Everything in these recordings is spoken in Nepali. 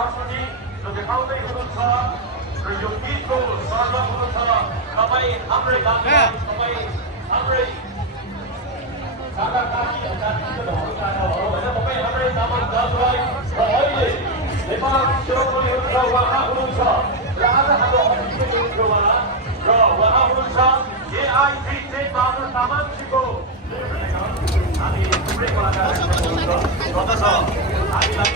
संस्कृति र देखाउँदै हुनुहुन्छ र यो गीतको सर्जक हुनुहुन्छ तपाईँ हाम्रै दाजुभाइ तपाईँ हाम्रै काका काकी तपाईँ हाम्रै तामाङ दाजुभाइ र अहिले नेपाल शिरोमणि हुनुहुन्छ उहाँ हुनुहुन्छ र आज हाम्रो अतिथि हुनुहुन्छ उहाँ र उहाँ हुनुहुन्छ एआइबी टेक बहादुर तामाङजीको हामी थुप्रै कलाकारहरू हुनुहुन्छ हामीलाई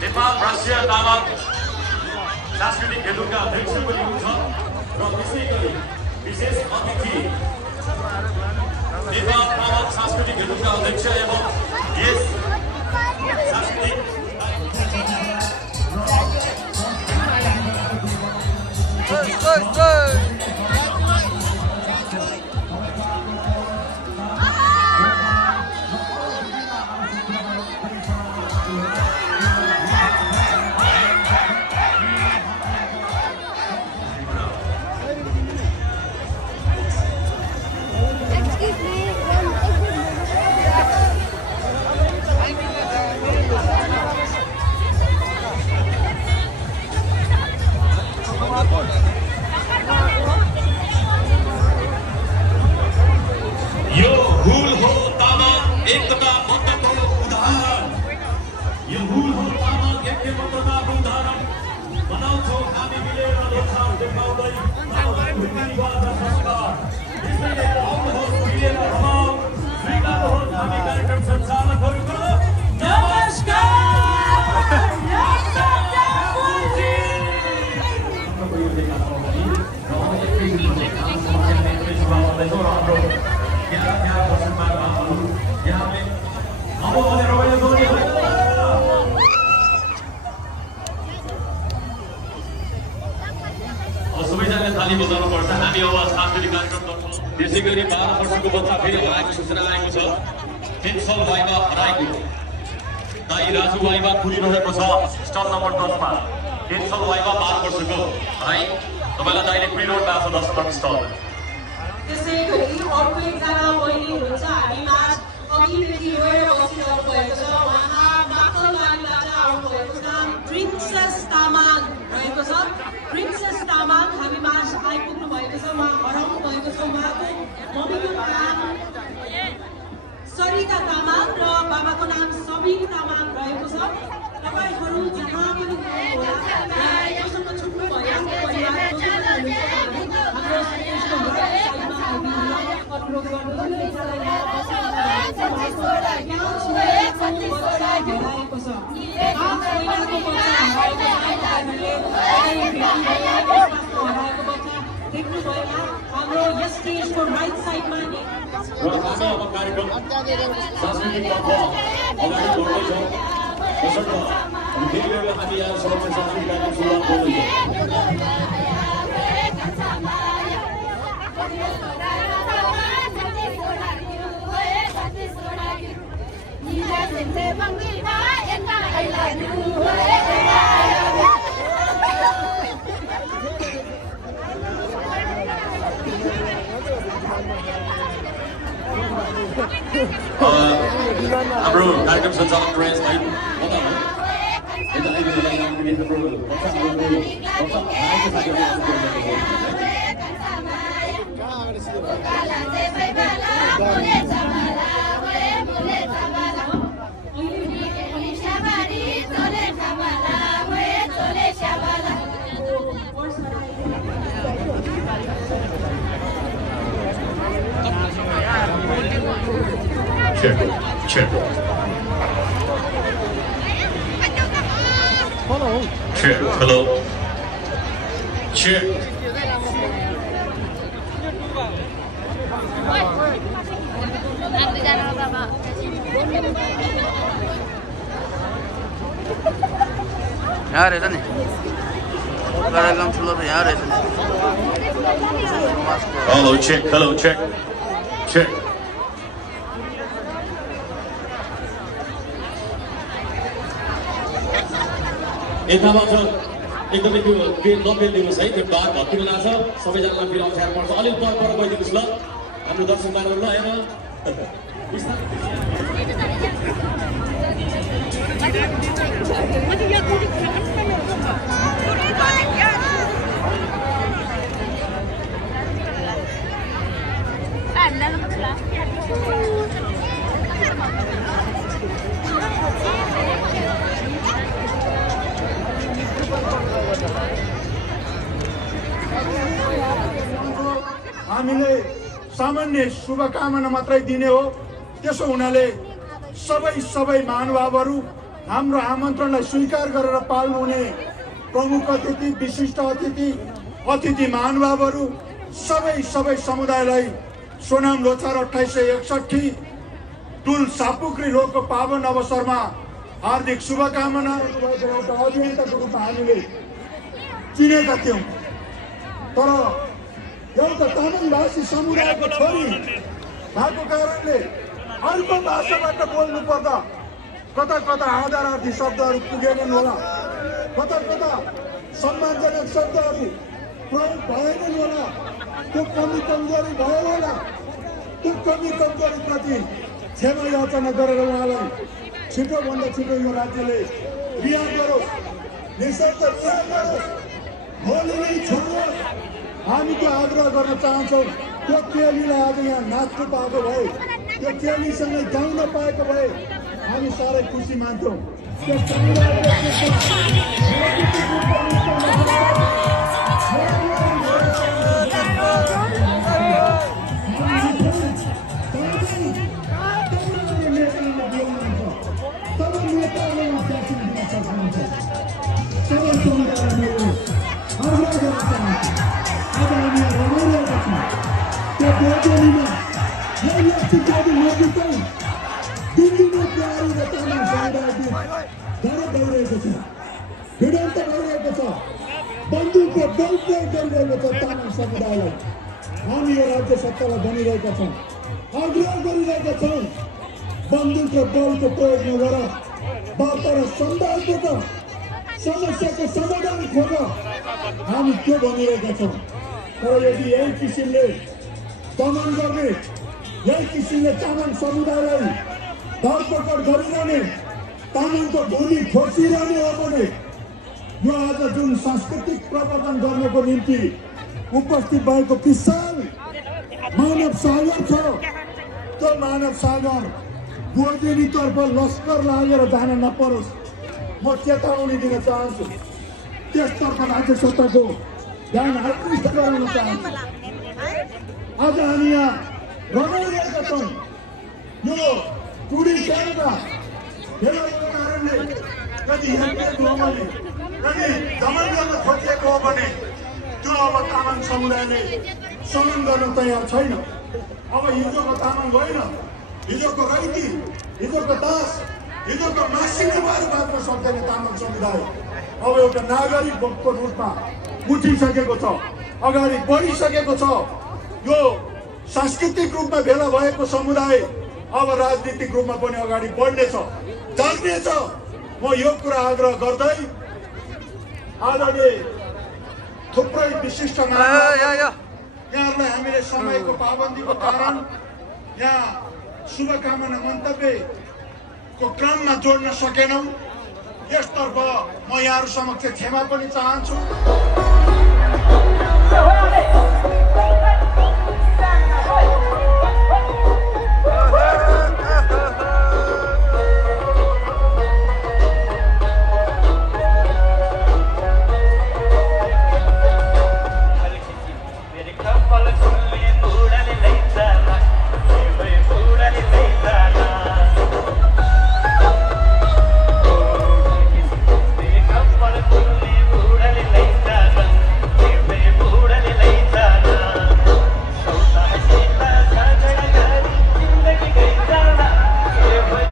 नेपाल राष्ट्रिय तामाङ सांस्कृतिक हेतुका अध्यक्ष पनि हुनुहुन्छ र त्यसै गरी विशेष अतिथि नेपाल तामाङ सांस्कृतिक हेतुका अध्यक्ष एवं यस सांस्कृतिक यो हुल हो तामाङ एकताबद्धको उदाहरण यो हुल हो तामाङ ऐक्यबद्धताको उदाहरण बनाउँछौँ हामी मिलेर लोकसार देखाउँदै संस्कार त्यसैले आउनुहोस् मिलेर रमाउँ स्वीकार्नुहोस् हामी कार्यक्रम सञ्चालकहरूको नमस्कार। सबैजनाले ताली बजाउनुपर्छ हामी अब सांस्कृतिक कार्यक्रम गर्छौँ। त्यसै गरी 12 वर्षको बच्चा फेरि हराएको सूचना आएको छ। पेन्सल वाइवा हराएको दाई राजु वाइवा कुरिरहेको छ स्टल नम्बर 10 मा। पेन्सल वाइवा 12 वर्षको भाइ तपाईलाई दाइले कुरिरहनु भएको छ 10 नम्बर स्टल। त्यसै गरी अर्को एकजना बहिनी हुनुहुन्छ हामीमा अघिदेखि रोएर बसिरहनु भएको छ उहाँ माकलबारीबाट आउनुभएको छ प्रिन्सेस तामाङ रहेको छ। प्रिन्सेस तामाङ हामीमा आइपुग्नु भएको छ उहाँ हराउनु भएको छ। उहाँको मम्मीको नाम सरिता तामाङ र बाबाको नाम सबिन तामाङ रहेको छ। तपाईहरू जहाँ पनि हुनुहुन्छ छुट्नु भएको परिवार हाम्रो अनुरोध देख्नुभयो हाम्रो यस स्टेजको राइट साइडमा नि अब कार्यक्रम सांस्कृतिक तर्फ अगाडि बढ्दैछौँ। त्यसर्थ फेरि एउटा हामी यहाँ समक्ष सांस्कृतिक कार्यक्रम सुरुवात गर्दैछौँ। हाम्रो कार्यक्रम सञ्चालक प्रयास भाइ Check. Hello. Check. Hello. Check. यहाँ रहेछ नि कार्यक्रम ठुलो त यहाँ रहेछ नि। Hello, check. Hello, check. Check. यताबाट एकदमै त्यो नबेलिदिनुहोस् है, त्यो बाघ भत्किनु लाग्छ सबैजनालाई फेरि अप्ठ्यारो पर्छ। अलिक पर गइदिनुहोस् ल। हाम्रो दर्शक महानुभाव ल हेर हामीले सामान्य शुभकामना मात्रै दिने हो। त्यसो हुनाले सबै महानुभावहरू हाम्रो आमन्त्रणलाई स्वीकार गरेर पाल्नुहुने प्रमुख अतिथि, विशिष्ट अतिथि महानुभावहरू सबै समुदायलाई सोनाम लोछार 2861 टुल सापुक्री रोगको पावन अवसरमा हार्दिक शुभकामना। एउटा अभियन्ताको रूपमा हामीले चिनेका थियौँ, तर एउटा तामाङभाषी समुदायको छोरी भएको कारणले अर्को भाषाबाट बोल्नु पर्दा कता आदरार्थी शब्दहरू पुगेनन् होला, कता सम्मानजनक शब्दहरू प्रयोग भएनन् होला। त्यो कमी कमजोरी भयो होला। त्यो कमी कमजोरीप्रति क्षमा याचना गरेर उहाँलाई छिटोभन्दा छिटो यो राज्यले रिहा गरोस्, निशब्द रिहा गरोस्, भोलि नै छोडोस्। हामी त्यो आग्रह गर्न चाहन्छौँ। त्यो केलीलाई आज यहाँ नाच्नु पाएको भए, त्यो केलीसँग गाउन पाएको भए हामी साह्रै खुसी मान्छौँ। बन्दुकको बल प्रयोग गरिरहेको छ तामाङ समुदायलाई। हामी यो राज्य सत्तालाई भनिरहेका छौँ, आग्रह गरिरहेका छौँ, बन्दुक र बलको प्रयोग नगर, तर समुदायको समस्याको समाधान खोज। हामी त्यो भनिरहेका छौँ। तर यदि यही किसिमले दमन गर्ने, यही किसिमले तामाङ समुदायलाई धरपकड गरिरहने, तामाङको भूमि खोसिरहने हो भने यो आज जुन सांस्कृतिक प्रवर्धन गर्नको निम्ति उपस्थित भएको विशाल मानव सागर छ, त्यो मानव सागर गोर्देनीतर्फ लस्कर लागेर जान नपरोस्, म चेतावनी दिन चाहन्छु। त्यसतर्फ राज्य सत्ताको ध्यान आकृष्ट गराउन चाहन्छु। आज हामी यहाँ रमाइरहेका छौँ। यो टुडी खेलका कारणले यदि दमन गर्न खोजिएको हो भने त्यो अब तामाङ समुदायले सहन गर्न तयार छैन। अब हिजोको तामाङ होइन, हिजोको रैती, हिजोको दास, हिजोको मासिनो भएर बाँच्न सक्दैन तामाङ समुदाय। अब एउटा नागरिकको रूपमा उठिसकेको छ, अगाडि बढिसकेको छ। यो सांस्कृतिक रूपमा भेला भएको समुदाय अब राजनीतिक रूपमा पनि अगाडि बढ्नेछ, जाग्नेछ। म यो कुरा आग्रह गर्दै आजले थुप्रै विशिष्ट यहाँहरूलाई हामीले समयको पाबन्दीको कारण यहाँ शुभकामना मन्तव्यको क्रममा जोड्न सकेनौँ। यसतर्फ म यहाँहरू समक्ष क्षमा पनि चाहन्छु।